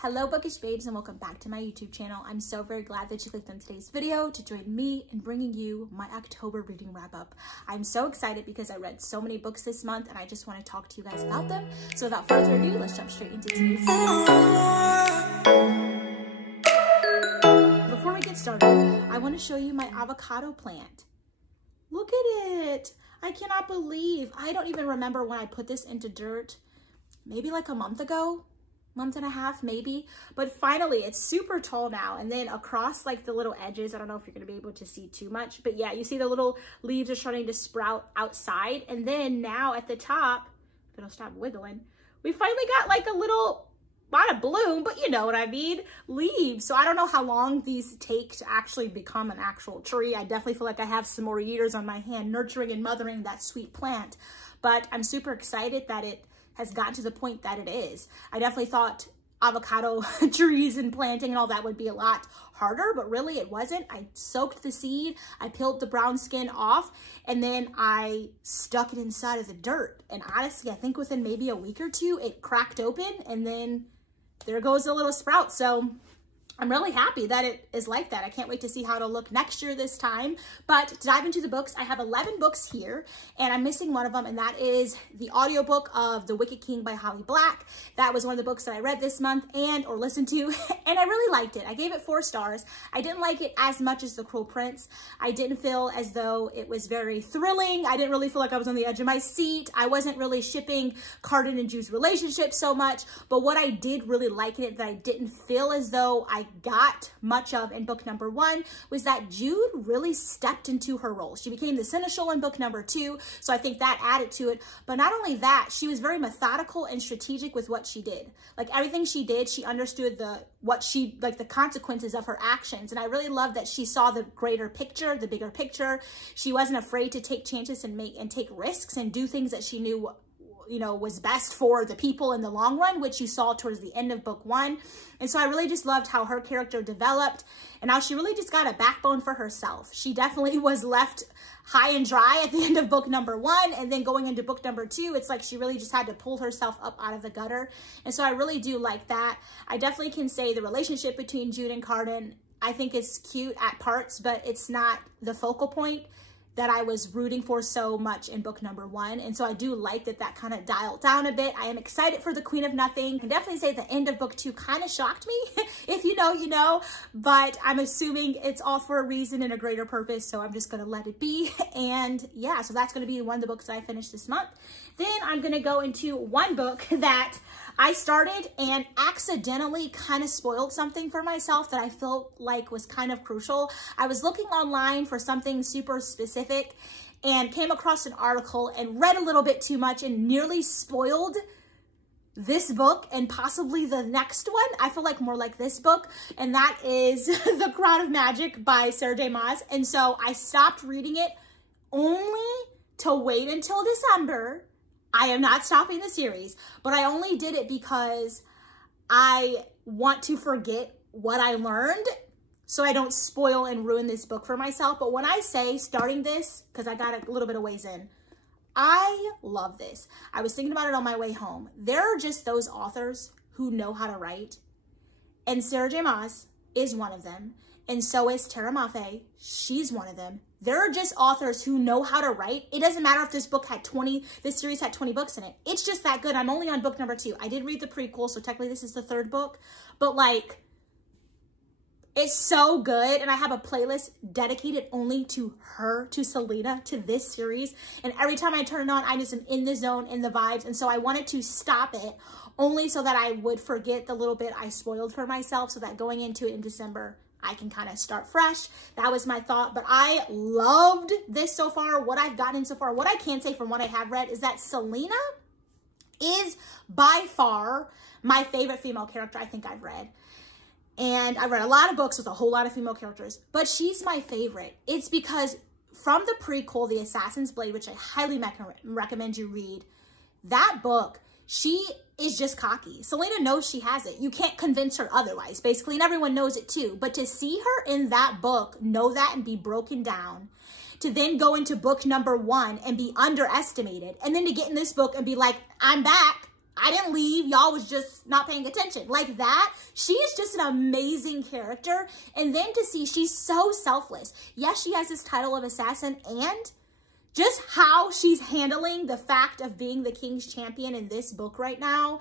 Hello Bookish Babes and welcome back to my YouTube channel. I'm so very glad that you clicked on today's video to join me in bringing you my October reading wrap up. I'm so excited because I read so many books this month and I just want to talk to you guys about them. So without further ado, let's jump straight into today's video. Before we get started, I want to show you my avocado plant. Look at it. I cannot believe, I don't even remember when I put this into dirt, maybe like a month ago. Month and a half maybe, but finally it's super tall now. And then across like the little edges, I don't know if you're gonna be able to see too much, but yeah, you see the little leaves are starting to sprout outside. And then now at the top, if it'll stop wiggling, we finally got like a little, not a bloom, but you know what I mean, leaves. So I don't know how long these take to actually become an actual tree. I definitely feel like I have some more years on my hand nurturing and mothering that sweet plant, but I'm super excited that it has gotten to the point that it is. I definitely thought avocado trees and planting and all that would be a lot harder, but really it wasn't. I soaked the seed, I peeled the brown skin off, and then I stuck it inside of the dirt. And honestly, I think within maybe a week or two, it cracked open and then there goes a little sprout. So I'm really happy that it is like that. I can't wait to see how it'll look next year this time. But to dive into the books, I have 11 books here and I'm missing one of them, and that is the audiobook of The Wicked King by Holly Black. That was one of the books that I read this month or listened to, and I really liked it. I gave it 4 stars. I didn't like it as much as The Cruel Prince. I didn't feel as though it was very thrilling. I didn't really feel like I was on the edge of my seat. I wasn't really shipping Carden and Jude's relationship so much, but what I did really like in it that I didn't feel as though I got much of in book number 1 was that Jude really stepped into her role. She became the seneschal in book number 2, so I think that added to it. But not only that, she was very methodical and strategic with what she did. Like everything she did, she understood the consequences of her actions. And I really love that she saw the greater picture, the bigger picture. She wasn't afraid to take chances and take risks and do things that she knew was best for the people in the long run, which you saw towards the end of book 1. And so I really just loved how her character developed and how she really just got a backbone for herself. She definitely was left high and dry at the end of book number 1, and then going into book number 2, it's like she really just had to pull herself up out of the gutter. And so I really do like that. I definitely can say the relationship between Jude and Carden, I think is cute at parts, but it's not the focal point that I was rooting for so much in book number 1. And so I do like that that kind of dialed down a bit. I am excited for the Queen of Nothing. I can definitely say the end of book 2 kind of shocked me. If you know, you know, but I'm assuming it's all for a reason and a greater purpose. So I'm just going to let it be. And yeah, so that's going to be one of the books that I finished this month. Then I'm going to go into one book that I started and accidentally kind of spoiled something for myself that I felt like was kind of crucial. I was looking online for something super specific and came across an article and read a little bit too much and nearly spoiled this book and possibly the next one. I feel like more like this book, and that is The Crown of Magic by Sarah J. Maas. And so I stopped reading it only to wait until December. I am not stopping the series, but I only did it because I want to forget what I learned so I don't spoil and ruin this book for myself. But when I say starting this, because I got a little bit of ways in, I love this. I was thinking about it on my way home. There are just those authors who know how to write, and Sarah J. Maas is one of them. And so is Tara Maffei. She's one of them. There are just authors who know how to write. It doesn't matter if this series had 20 books in it. It's just that good. I'm only on book number 2. I did read the prequel, so technically this is the 3rd book. But like, it's so good. And I have a playlist dedicated only to her, to Selena, to this series. And every time I turn it on, I just am in the zone, in the vibes. And so I wanted to stop it only so that I would forget the little bit I spoiled for myself, so that going into it in December, I can kind of start fresh. That was my thought, but I loved this so far. What I've gotten so far, what I can say from what I have read is that Selena is by far my favorite female character I think I've read. And I've read a lot of books with a whole lot of female characters, but she's my favorite. It's because from the prequel, The Assassin's Blade, which I highly recommend you read, that book, she is just cocky. Selena knows she has it. You can't convince her otherwise, basically, and everyone knows it too. But to see her in that book, know that and be broken down, to then go into book number 1 and be underestimated, and then to get in this book and be like, I'm back, I didn't leave. Y'all was just not paying attention. Like that. She is just an amazing character. And then to see she's so selfless. Yes, she has this title of assassin, and just how she's handling the fact of being the king's champion in this book right now,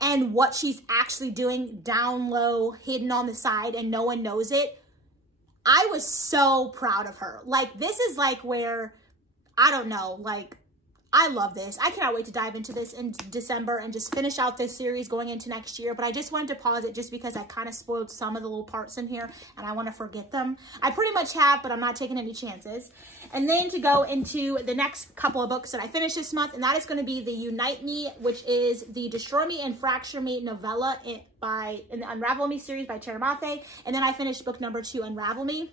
and what she's actually doing down low, hidden on the side, and no one knows it. I was so proud of her. Like, this is like where, I don't know, like, I love this. I cannot wait to dive into this in December and just finish out this series going into next year. But I just wanted to pause it just because I kind of spoiled some of the little parts in here and I want to forget them. I pretty much have, but I'm not taking any chances. And then to go into the next couple of books that I finished this month, and that is going to be the Unite Me, which is the Destroy Me and Fracture Me novella in the Unravel Me series by Chare. And then I finished book number 2, Unravel Me.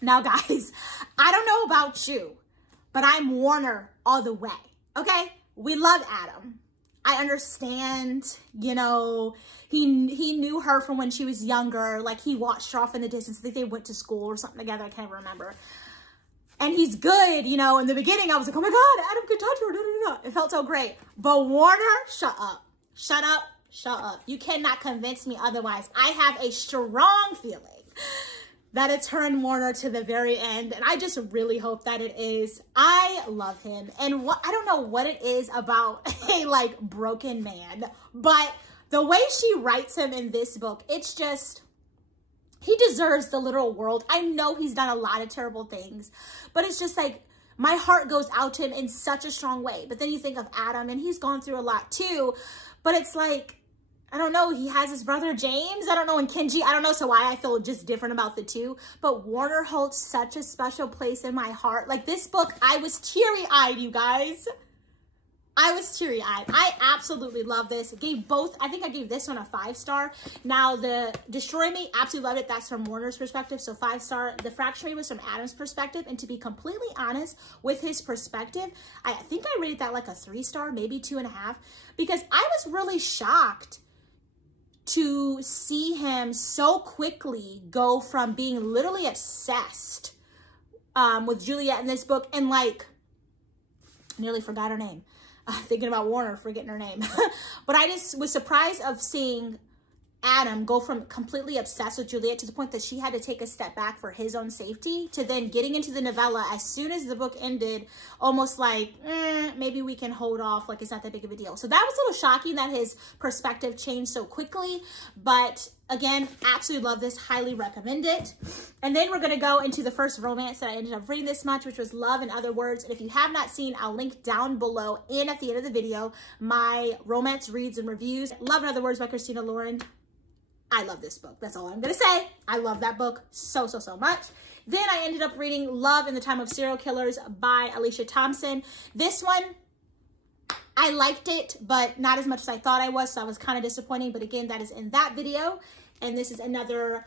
Now, guys, I don't know about you, but I'm Warner all the way, okay? We love Adam. I understand, you know, he knew her from when she was younger. Like, he watched her off in the distance. I think they went to school or something together. I can't remember. And he's good, you know. In the beginning, I was like, oh my God, Adam could touch her. No, no, no. It felt so great. But Warner, shut up. Shut up. Shut up. You cannot convince me otherwise. I have a strong feeling that it's her and Warner to the very end. And I just really hope that it is. I love him. And I don't know what it is about a like broken man, but the way she writes him in this book, it's just, he deserves the literal world. I know he's done a lot of terrible things, but it's just like, my heart goes out to him in such a strong way. But then you think of Adam, and he's gone through a lot too, but it's like, I don't know, he has his brother James, I don't know, and Kenji, I don't know, so why I feel just different about the two, but Warner holds such a special place in my heart. Like, this book, I was teary-eyed, you guys. I was teary-eyed. I absolutely love this. I think I gave this one a 5-star. Now, the Destroy Me, absolutely loved it. That's from Warner's perspective, so 5-star. The Fracture Me was from Adam's perspective, and to be completely honest with his perspective, I think I rated that like a 3-star, maybe 2.5, because I was really shocked to see him so quickly go from being literally obsessed with Juliet in this book, and like, nearly forgot her name. Thinking about Warner, forgetting her name. But I just was surprised of seeing Adam go from completely obsessed with Juliet to the point that she had to take a step back for his own safety, to then getting into the novella as soon as the book ended, almost like, maybe we can hold off, like it's not that big of a deal. So that was a little shocking that his perspective changed so quickly. But again, absolutely love this, highly recommend it. And then we're going to go into the first romance that I ended up reading this month, which was Love in Other Words. And if you have not seen, I'll link down below and at the end of the video my romance reads and reviews. Love in Other Words by Christina Lauren. I love this book. That's all I'm going to say. I love that book so, so, so much. Then I ended up reading Love in the Time of Serial Killers by Alicia Thompson. This one, I liked it, but not as much as I thought I was, so I was kind of disappointing. But again, that is in that video. And this is another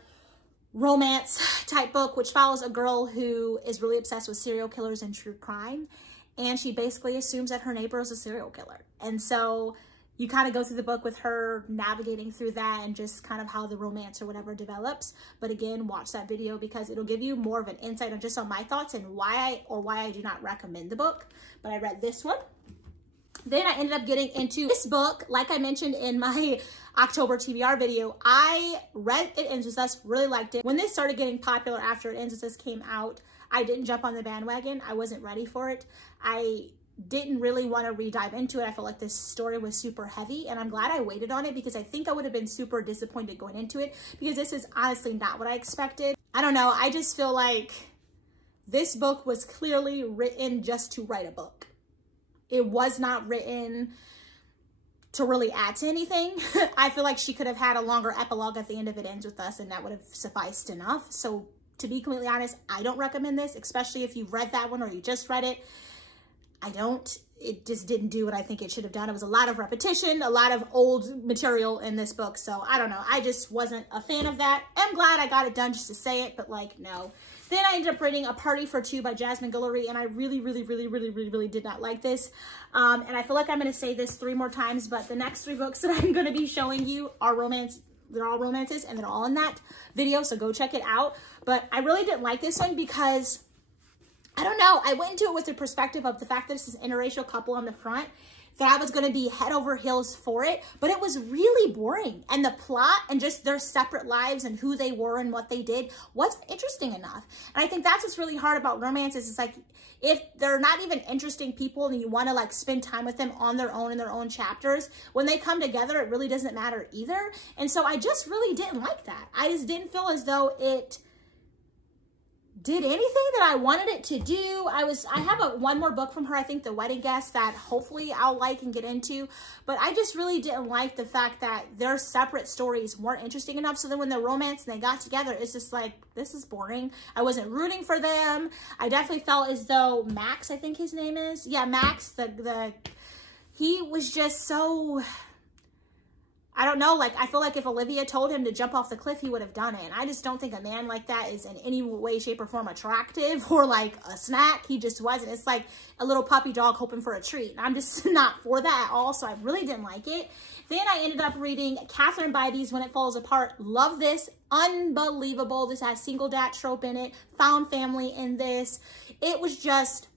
romance type book, which follows a girl who is really obsessed with serial killers and true crime. And she basically assumes that her neighbor is a serial killer. And so you kind of go through the book with her navigating through that and just kind of how the romance or whatever develops. But again, watch that video because it'll give you more of an insight on just on my thoughts and why I do not recommend the book. But I read this one. Then I ended up getting into this book, like I mentioned in my October TBR video. I read It Ends With Us, really liked it. When this started getting popular after It Ends With Us came out, I didn't jump on the bandwagon. I wasn't ready for it. I didn't really want to re-dive into it. I felt like this story was super heavy, and I'm glad I waited on it because I think I would have been super disappointed going into it because this is honestly not what I expected. I don't know. I just feel like this book was clearly written just to write a book. It was not written to really add to anything. I feel like she could have had a longer epilogue at the end of It Ends With Us, and that would have sufficed enough. So to be completely honest, I don't recommend this, especially if you've read that one or you just read it. It just didn't do what I think it should have done. It was a lot of repetition, a lot of old material in this book. So I don't know. I just wasn't a fan of that. I'm glad I got it done just to say it, but like, no. Then I ended up reading A Party for Two by Jasmine Guillory, and I really did not like this. And I feel like I'm going to say this 3 more times, but the next 3 books that I'm going to be showing you are romance. They're all romances, and they're all in that video, so go check it out. But I really didn't like this one because, I don't know, I went into it with the perspective of the fact that this is an interracial couple on the front. that I was going to be head over heels for it, but it was really boring. And the plot and just their separate lives and who they were and what they did wasn't interesting enough. And I think that's what's really hard about romances. It's like, if they're not even interesting people and you want to like spend time with them on their own in their own chapters, when they come together, it really doesn't matter either. And so I just really didn't like that. I just didn't feel as though it did anything that I wanted it to do. I have one more book from her, I think The Wedding Guest, that hopefully I'll like and get into, but I just really didn't like the fact that their separate stories weren't interesting enough. So then when they romanced and they got together, it's just like, this is boring. I wasn't rooting for them. I definitely felt as though Max, I think his name is, yeah, Max, he was just so, I don't know, like, I feel like if Olivia told him to jump off the cliff, he would have done it. And I just don't think a man like that is in any way, shape, or form attractive or like a snack. He just wasn't. It's like a little puppy dog hoping for a treat. And I'm just not for that at all, so I really didn't like it. Then I ended up reading Catherine Bybie's When It Falls Apart. Love this. Unbelievable. This has single dad trope in it. Found family in this. It was just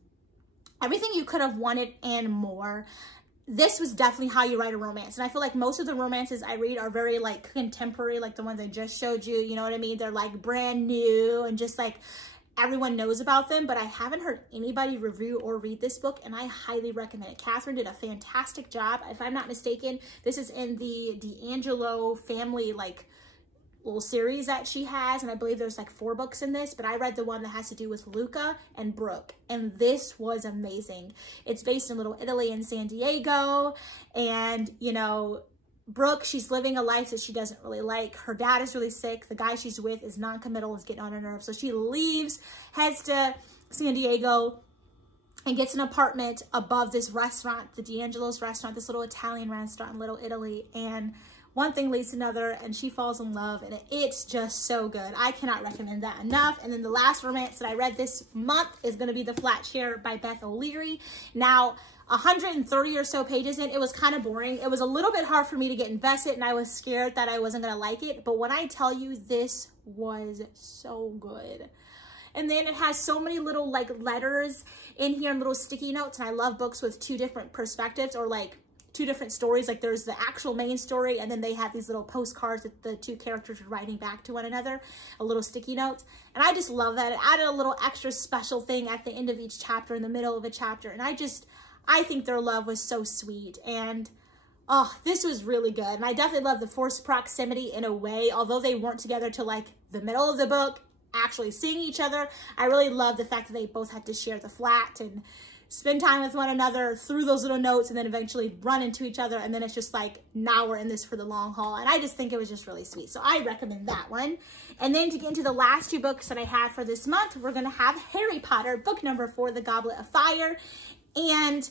everything you could have wanted and more. This was definitely how you write a romance. And I feel like most of the romances I read are very like contemporary, like the ones I just showed you, you know what I mean? They're like brand new and just like everyone knows about them, but I haven't heard anybody review or read this book, and I highly recommend it. Catherine did a fantastic job. If I'm not mistaken, this is in the D'Angelo family, like, little series that she has, and I believe there's like 4 books in this, but I read the one that has to do with Luca and Brooke, and this was amazing. It's based in Little Italy in San Diego, and you know, Brooke, she's living a life that she doesn't really like. Her dad is really sick. The guy she's with is non-committal, is getting on her nerves, so she leaves, heads to San Diego, and gets an apartment above this restaurant, the D'Angelo's restaurant, this little Italian restaurant in Little Italy, and one thing leads to another, and she falls in love, and it's just so good. I cannot recommend that enough. And then the last romance that I read this month is going to be The Flat Chare by Beth O'Leary. Now, 130 or so pages in, it was kind of boring. It was a little bit hard for me to get invested, and I was scared that I wasn't going to like it. But when I tell you, this was so good. And then it has so many little like letters in here and little sticky notes, and I love books with 2 different perspectives, or like 2 different stories. Like there's the actual main story, and then they have these little postcards that the 2 characters are writing back to one another, a little sticky notes. And I just love that. It added a little extra special thing at the end of each chapter, in the middle of a chapter. And I think their love was so sweet. And oh, this was really good. And I definitely love the forced proximity in a way, although they weren't together till like the middle of the book, actually seeing each other. I really love the fact that they both had to share the flat and spend time with one another through those little notes, and then eventually run into each other. And then it's just like, now we're in this for the long haul. And I just think it was just really sweet. So I recommend that one. And then to get into the last 2 books that I have for this month, we're going to have Harry Potter, book number 4, The Goblet of Fire. And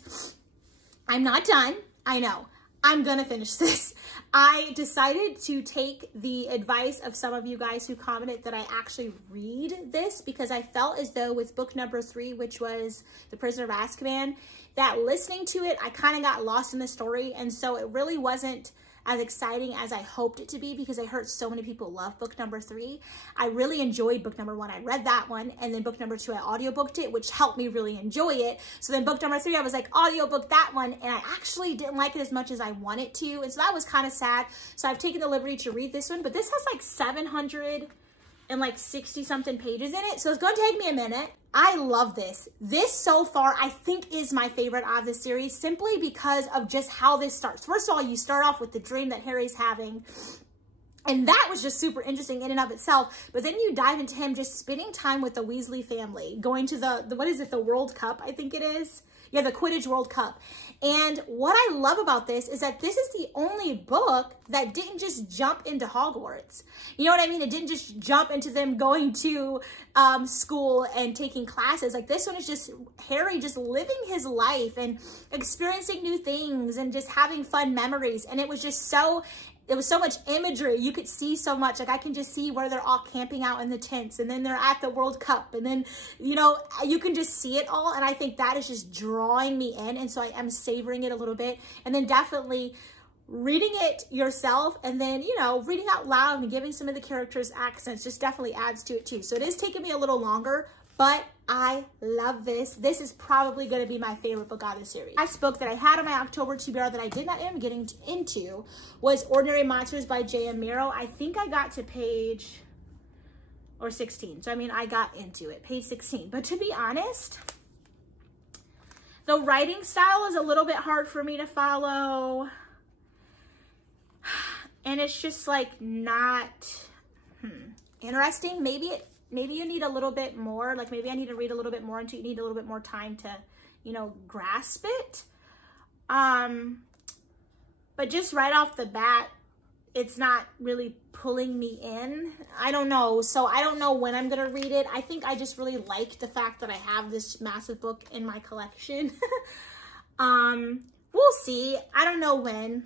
I'm not done. I know. I'm going to finish this. I decided to take the advice of some of you guys who commented that I actually read this, because I felt as though with book number 3, which was The Prisoner of Azkaban, that listening to it, I kind of got lost in the story. And so it really wasn't as exciting as I hoped it to be, because I heard so many people love book number 3. I really enjoyed book number 1. I read that one, and then book number 2, I audiobooked it, which helped me really enjoy it. So then book number 3, I was like, audiobook that one, and I actually didn't like it as much as I wanted to, and so that was kind of sad. So I've taken the liberty to read this one, but this has like 760 something pages in it, so it's going to take me a minute. I love this. This so far, I think, is my favorite out of the series, simply because of just how this starts. First of all, you start off with the dream that Harry's having, and that was just super interesting in and of itself. But then you dive into him just spending time with the Weasley family, going to the what is it, the World Cup, I think it is. Yeah, the Quidditch World Cup. And what I love about this is that this is the only book that didn't just jump into Hogwarts. You know what I mean? It didn't just jump into them going to school and taking classes. Like, this one is just Harry just living his life and experiencing new things and just having fun memories. And it was just so... There was so much imagery. You could see so much. Like, I can just see where they're all camping out in the tents, and then they're at the World Cup, and then, you know, you can just see it all. And I think that is just drawing me in. And so I am savoring it a little bit. And then definitely reading it yourself, and then, you know, reading out loud and giving some of the characters accents just definitely adds to it too. So it is taking me a little longer, but I love this. This is probably going to be my favorite book out of the series. The last book that I had on my October TBR that I did not end up getting into was Ordinary Monsters by J.M. Miro. I think I got to page 16. So, I mean, I got into it, page 16. But to be honest, the writing style is a little bit hard for me to follow. And it's just like not interesting. Maybe you need a little bit more, like maybe I need to read a little bit more into it. You need a little bit more time to, you know, grasp it. But just right off the bat, it's not really pulling me in. I don't know. So I don't know when I'm going to read it. I think I just really like the fact that I have this massive book in my collection. We'll see. I don't know when.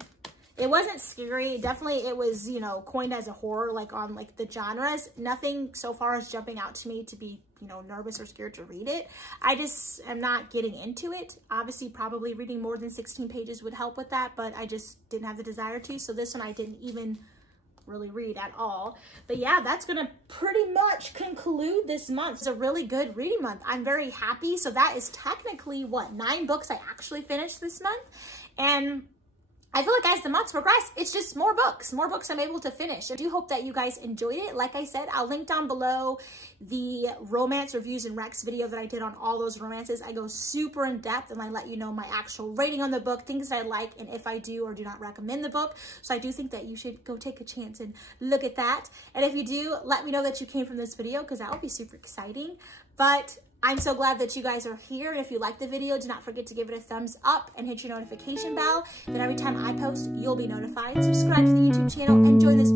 It wasn't scary. Definitely it was, you know, coined as a horror, like on like the genres. Nothing so far is jumping out to me to be, you know, nervous or scared to read it. I just am not getting into it. Obviously, probably reading more than 16 pages would help with that, but I just didn't have the desire to. So this one I didn't even really read at all. But yeah, that's gonna pretty much conclude this month. It's a really good reading month. I'm very happy. So that is technically what, 9 books I actually finished this month. And I feel like as the months progress, it's just more books I'm able to finish. I do hope that you guys enjoyed it. Like I said, I'll link down below the romance reviews and recs video that I did on all those romances. I go super in depth and I let you know my actual rating on the book, things that I like, and if I do or do not recommend the book. So I do think that you should go take a chance and look at that. And if you do, let me know that you came from this video because that would be super exciting. But I'm so glad that you guys are here. And if you like the video, do not forget to give it a thumbs up and hit your notification bell. Then every time I post, you'll be notified. Subscribe to the YouTube channel and join this